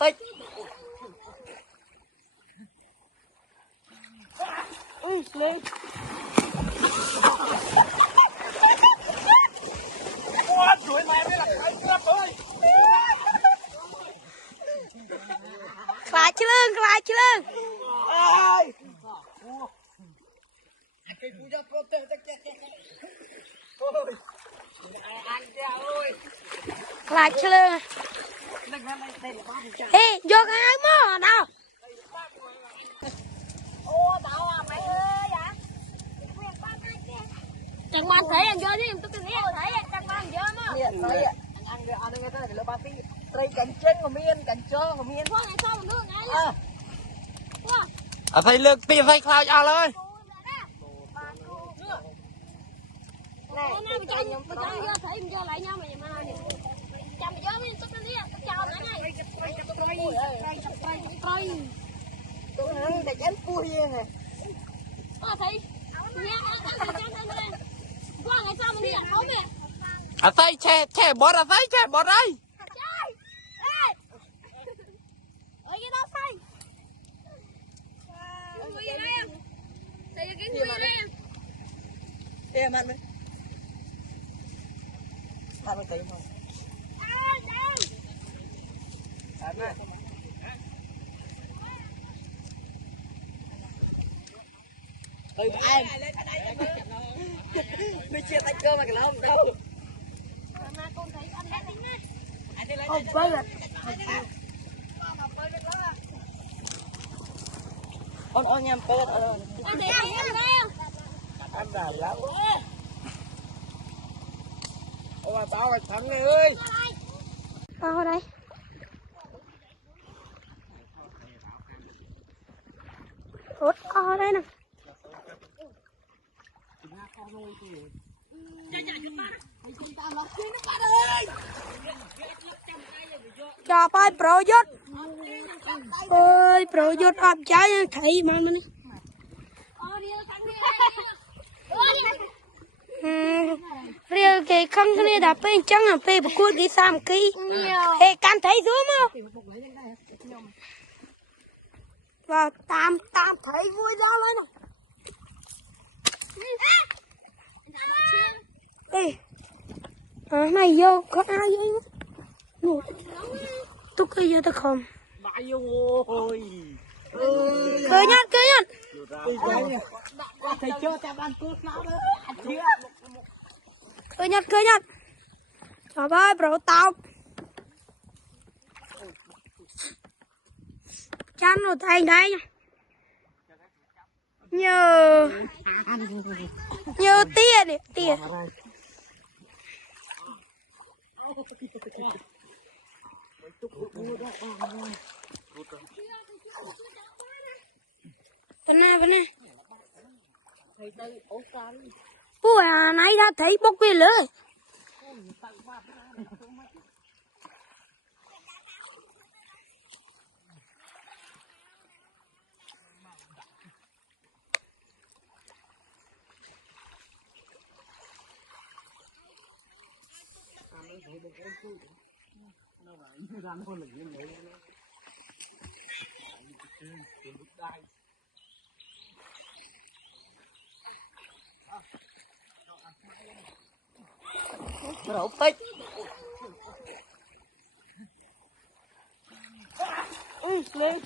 tích. Ui, lên. Ôi, đuổi mày mới là cái cướp ơi. Lại chứ lưng. Ai. Lại chứ lưng. Ê, vô cái áo mơ đâu. Ô, đâu à mày ơi hả? Chẳng mà thấy anh vô chứ, tôi thấy chẳng mà anh vô mà. Thấy anh nghe thế này là ba tí. Đây cảnh trên của miên, cảnh trơ của miên. Thôi ngày sau mình đưa ngay. Thấy lực bị vây khao cho ơi. Này, mình cho vô thấy mình vô lại nhau mày mà. Chăm mày vô mới tôi thấy tôi chào nãy này. Tôi nói để em cua hiên này. Thấy. Nha, qua ngày sau mình đi ăn ốm nè. Thấy che bớt thấy che bớt đây. Ở cái đó say. Người gì đây em? Đây là cái người gì đây em? Em ăn đi. Ăn một tí không? Ăn này. Em. Đi chia tay cơ mà cái lông đâu. Không bơi rồi. Ôn nhầm bớt rồi. Anh để ăn đây. Ăn dài lắm. Ôi tao phải thắng này ơi. Vào đây. Út o đây nè. Cho bay pro dốt. Ơi pro dốt ập trái thấy mà mình. Riêng cái không cái đạp bên chân là pe bực cua cái sam ký. Ê can thấy xuống không? Và tam thấy vui ra lên này. Ê, này vô có ai vô? Tôi cứ vô tôi không. Ôi. Cười nhát. Thầy chưa cho ăn cút nó nữa. Cười nhát. Trời ơi, bro tao. Chán rồi tay đây nha. Nhờ tia đi, tia. Bên này. Ủa nãy ra thấy bốc về lưới. Đổ tích. Ui, lên.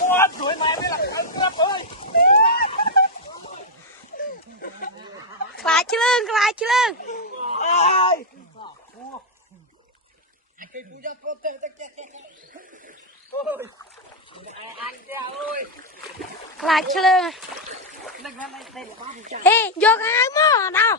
Ôi, đuổi mày mới là cái cướp ơi. Lại chứ lưng. Ai. Lại chứ lưng. Ê, vô cái áo mơ đâu.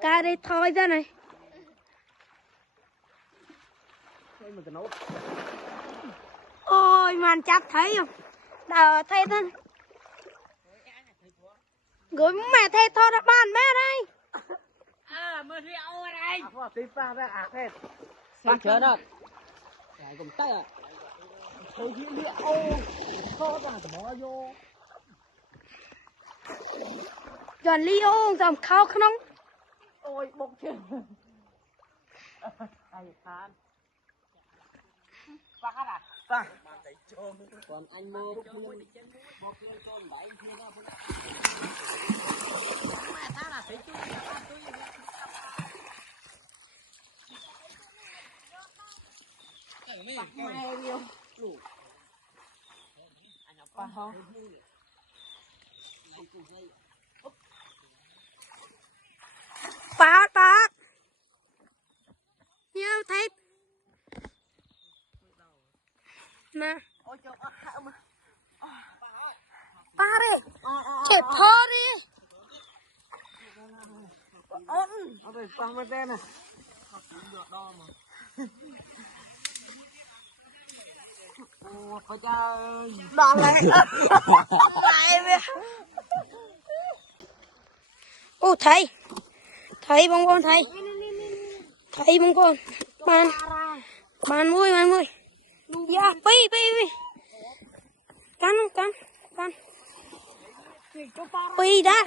Ca đi thôi ra này. Ôi màn chắc thấy không? Đờ thấy thân. Gửi mẹ thấy thôi đã bàn mẹ đây. À, mưa rượu ở đây. Tí pha ra ạc hết. Bạn chờ đâu? lại cùng tay à thôi kia đi ô có ra tầm mỏ vô giòn ly ô dòng khao không ôi bốc chân ai phán phá à phá còn anh mua một lên con bảy kia nó mà ta là phải chui mẹ yêu đủ anh học qua không bác nhiều thấy nè ba đi chết thơ đi ở đây sang bên đây này ô phải cha đòn lại ô thầy bông con thầy bông con bàn mui dạ pi cắn pi đã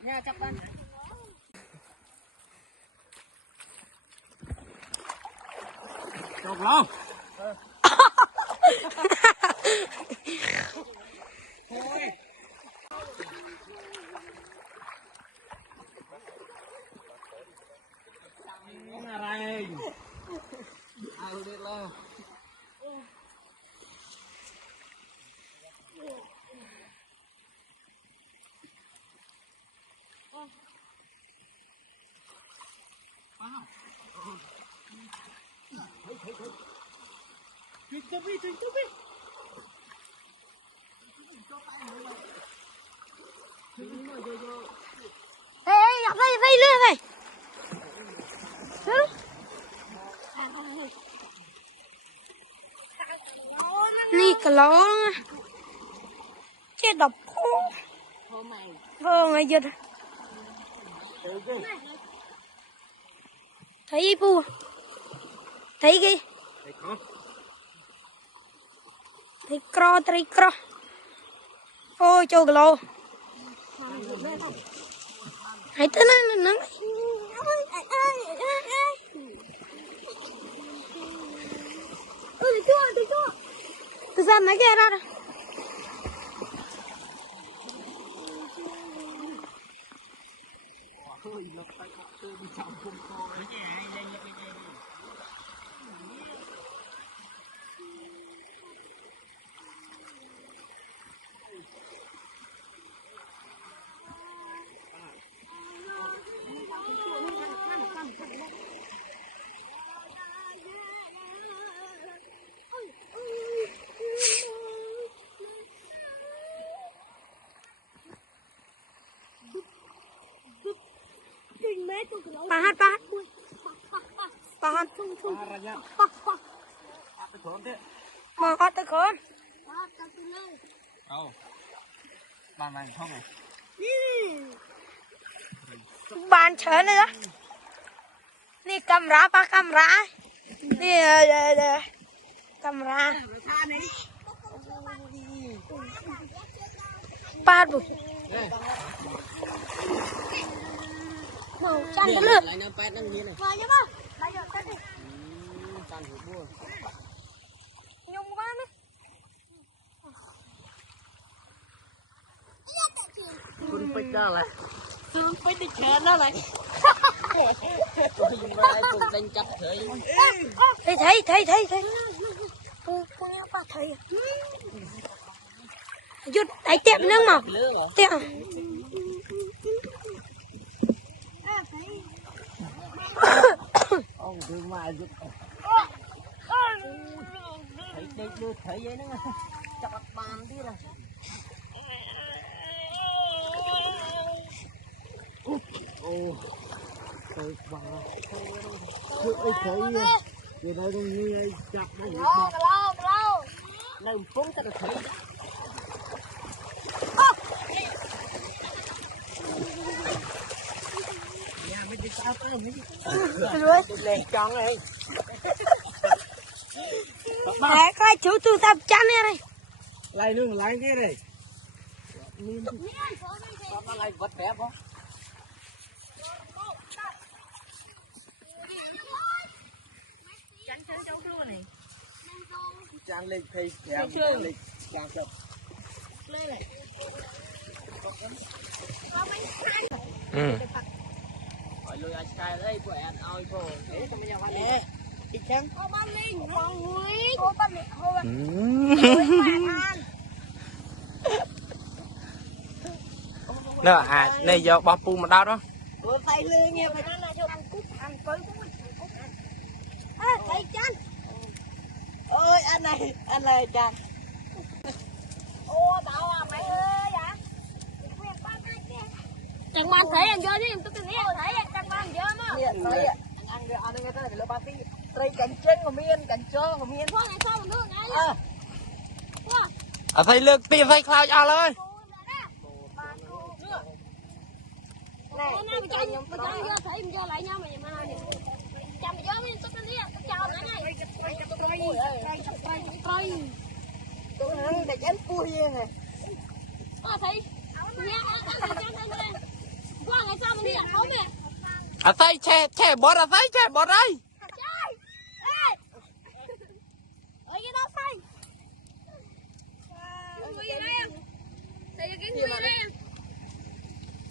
nha chắp lên chọc lòng thôi này ai biết lo ê dây lưa này ni cả ló chết độc ngày giật thấy pu thấy cái thấy cro ôi châu cả lô hãy tới nó từ ra mấy cái ra đây Pahat mà có tới khốn đâu bàn này không này bàn chơi này đó đi camera pa camera đi camera ba bụi màu chăn cái lượt lại nó pet đang như này vào nhá ba bây giờ cắt đi chăn hụt bua nhung quá đấyคุณไปได้เลยซื้อไปติดแขนแล้วเลยคุณไปคุณเล่นจับเฉย thấy cô nhớ ba thấy rút đẩy tiệm nước mà tiệm ông đưa mai giúp thấy đây đưa thấy vậy nó chặt bàn đi rồi ô tôi bà chưa ấy thấy giờ đây đang như chặt nó lâu này phóng ta được thấy nhà mình đi rồi lên con này mẹ coi chú tôi tập chăn này lại nữa lại cái này nó lại vật đẹp không chăn lên thì đẹp lên chăn chụp hỏi lùi ai sky đây của em ơi cô thế không nhau anh nè đi chăng cô bắn đi con quý cô bắn đi cô bắn nè này giờ bò pu mà đau đó cô thấy lương nha phải nói cho ăn cút ăn cối thấy chăn ôi anh này chăn ô bảo à mày ơi à chẳng mang thấy anh vô chứ em tôi thấy anh thấy chẳng mang vô mà thấy ăn cái ăn cái này là ba tí tây cành trên của miên cành trơ của miên thôi ngày sau mình nước ngay thấy lược tiền thấy cloud ao lên này bây giờ vô thấy mình vô lại nhau mày mà chăm mày vô mới tôi thấy tôi chào nữa này tôi nói để em cua này thấy nha qua ngày sau mình đi ăn ốm nè thấy che bớt thấy che bớt đây ở cái đó say cái gì đây em đây cái gì đây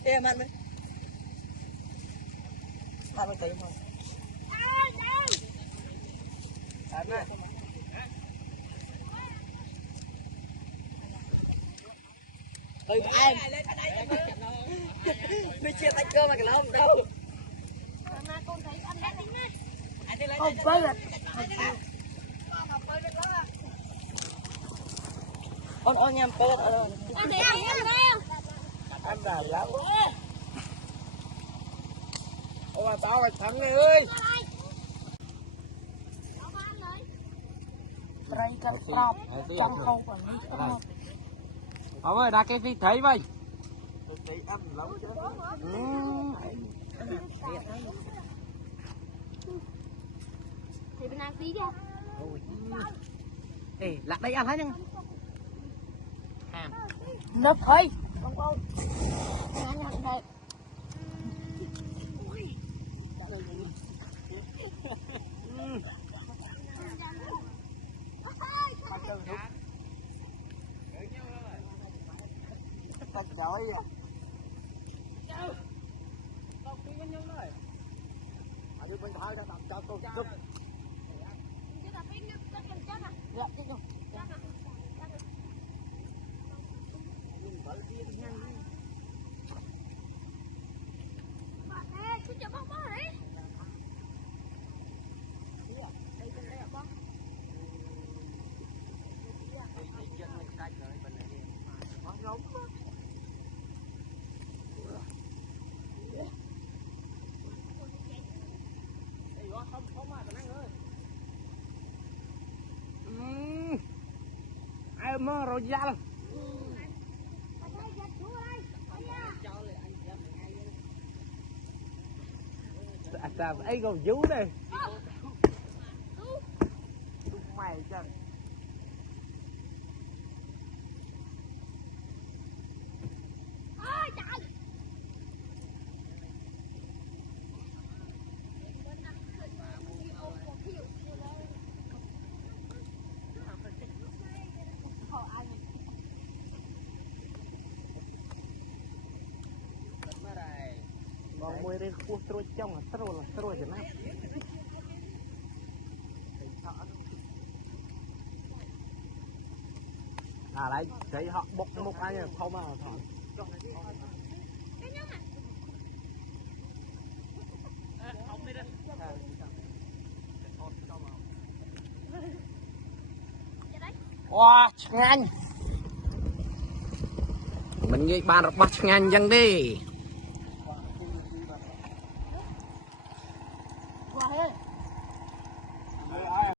em ăn đi ăn một tí không ăn này em mình chia tay cơ mà cái lông đâu không bơi rồi ôn nhầm bơi rồi anh để ăn ăn đã lắm ôi tao phải thắng này ơi đây cần trọc chẳng không còn ông ơi đặt cái gì thấy vậy ăn lắm chứ thì bên ăn tí kìa ê lạc đây ăn hết nhưng nó thôi không không ăn nhận đây tao chói à đi bên thái đã đặt cho tôi chụp dạ tiếp tục ai mà rồi ra sao ấy còn vú đây mày chân bong môi đây cua trôi trong là trôi thế này đấy thấy họ bốc một ai nhỉ không mà thỏ wow nhanh mình nghĩ bàn được bắt nhanh chân đi